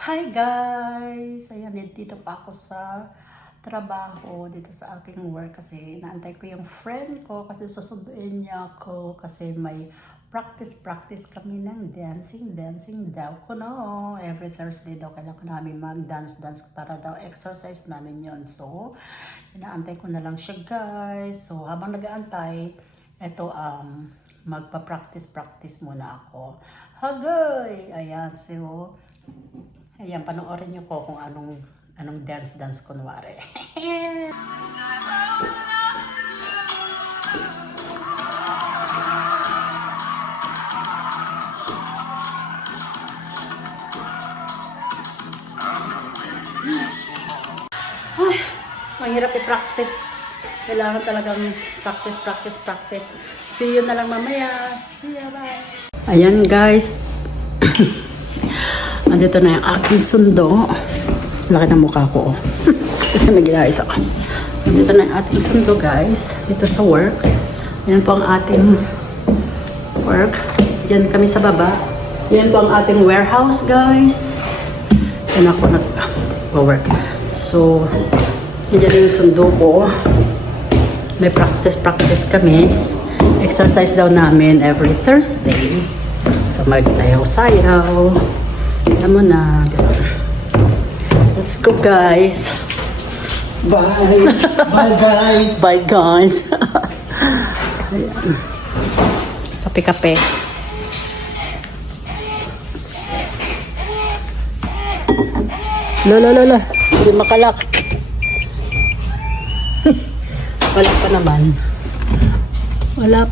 Hi guys! Ayan, dito pa ako sa trabaho, dito sa aking work kasi inaantay ko yung friend ko kasi susunduin niya ako kasi may practice kami ng dancing daw ko no. Every Thursday daw kailangan namin mag-dance para daw exercise namin yon. So, inaantay ko na lang siya guys. So, habang nag-aantay, eto magpa-practice muna ako. Hagay! Ayan, so ayan, panoorin niyo ko kung anong dance kunwari. Ay, mahirap i-practice. Kailangan talagang practice. See you na lang mamaya. See you, bye. Ayan guys. Andito na yung aking sundo. Laki ng mukha ko. Nag-iayos ako. Andito na yung ating sundo guys. Dito sa work. Yan po ang ating work. Diyan kami sa baba. Yan po ang ating warehouse guys. Yan ako nag-work. So, yan yung sundo ko. May practice kami. Exercise daw namin every Thursday. So, magsayaw-sayaw. Alam mo na. Let's go, guys. Bye. Bye, guys. Bye, guys. Kape-kape. Lola. Hindi makalak. Wala pa naman. Wala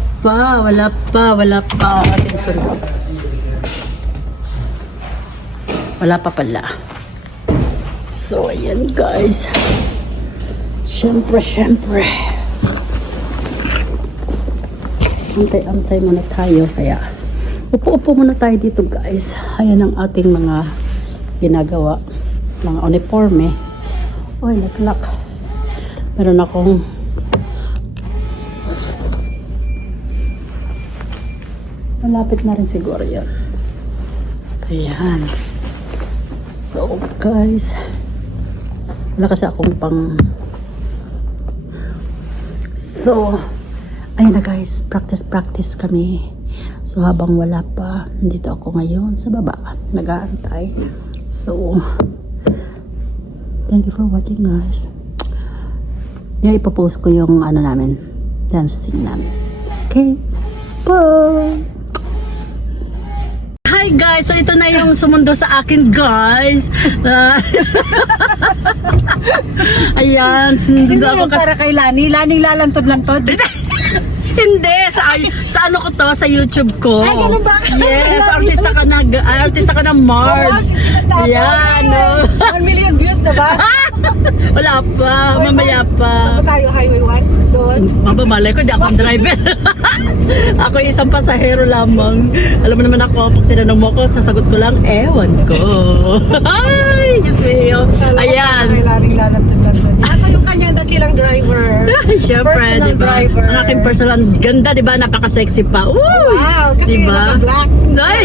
pa. Ating sunod. Wala pa pala. So, ayan guys. Siyempre. Antay muna tayo. Kaya, upo muna tayo dito guys. Ayan ang ating mga ginagawa. Mga uniforme. Oy, naglak. Meron akong malapit na rin siguro yun. Ayan. So, guys, wala kasi akong So, ayun na guys, practice kami. So, habang wala pa, nandito ako ngayon sa baba, nag-aantay. So, thank you for watching guys. Yan, ipopost ko yung namin, dancing namin. Okay, bye! Hi guys! So ito na yung sumundo sa akin guys. Ayan, sinundo ako Para kay Lani. Laning lalantod-lantod. Hindi, sa ano ko to, sa YouTube ko. Ay, ganun ba? Yes, artista ka na Mars. Yan, no. 1 million views na ba? Wala pa, mamaya pa. Saan tayo, Highway 1? Doon? Mabamalay ko, di ako ang driver. Ako yung isang pasahero lamang. Alam mo naman ako, pag tinanong mo ko, sasagot ko lang, ewan ko. Ay, Diyos mio. Ayan. Laning lalantod-lantod. Ito yung kanyang dakilang driver. Siyempre, Personal diba? driver. Ang aking personal, ganda, diba? Napaka-sexy pa. Wow, kasi diba? naka-black. Ay!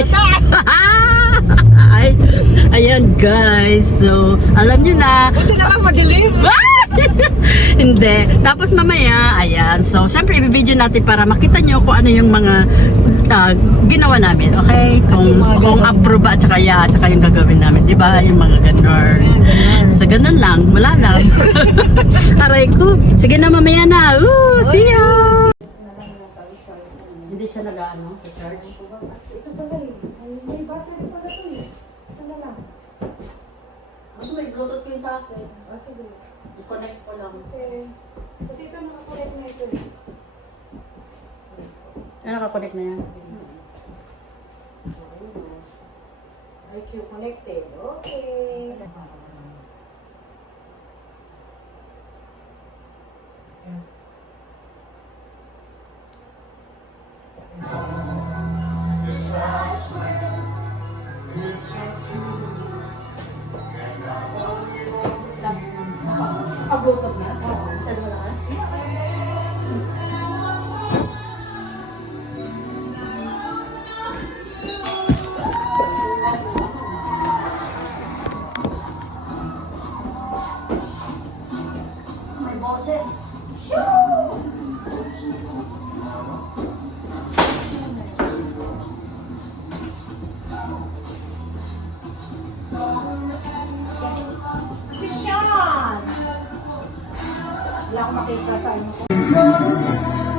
Ay! Ayan, guys. So, alam niyo na. Buti na lang madilim. Hindi. Tapos mamaya, ayan. So, syempre, i-video natin para makita nyo kung ano yung mga ginawa namin. Okay? Kung approve at saka yung gagawin namin. Diba? Yung mga ganon. So, ganon lang. Wala lang. Aray ko. Sige na, mamaya na. See ya! Hindi siya nag-ano? Charge? Ito pala eh. May battery pala ito eh. Ito na lang. Mas may Bluetooth yung sa akin. Sige. I-connect ko lang. Okay. Kasi ito nakakulit na ito eh. Nakakonect na yan. IQ connected. Okay. Bluetooth na? Oo. Masyado malakas? Wala akong makita sa ano ko.